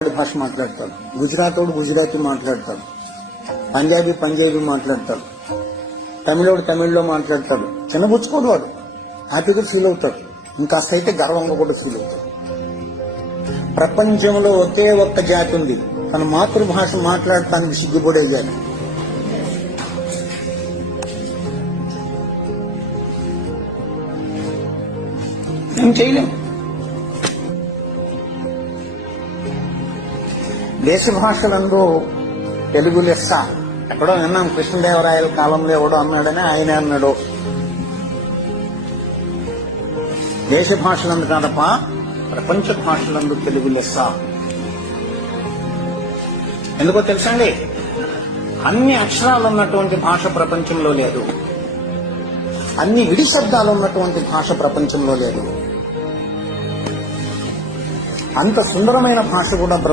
భాష మాట్లాడతాడు, గుజరాతోడు గుజరాతీ మాట్లాడతాడు, పంజాబీ మాట్లాడతాడు, తమిళోడు తమిళ్లో మాట్లాడతాడు. చిన్నబుచ్చుకోడు, వాడు హ్యాపీగా ఫీల్ అవుతాడు, ఇంకా అయితే గర్వంగా కూడా ఫీల్ అవుతాడు. ప్రపంచంలో ఒకే ఒక్క జాతి ఉంది తన మాతృభాష మాట్లాడటానికి సిగ్గుపడే జాతి. ఏం చేయలేం. దేశ భాషలందు తెలుగు లెస్స. ఎక్కడో విన్నాం, కృష్ణదేవరాయల కాలంలో ఎవడో అన్నాడని ఆయన అన్నాడు. దేశ భాషలందు కాదప్ప, ప్రపంచ భాషలందు తెలుగు లెస్స. ఎందుకో తెలుసండి, అన్ని అక్షరాలు ఉన్నటువంటి భాష ప్రపంచంలో లేదు, అన్ని విడి శబ్దాలు ఉన్నటువంటి భాష ప్రపంచంలో లేదు. అంత సుందరమైన భాష కూడా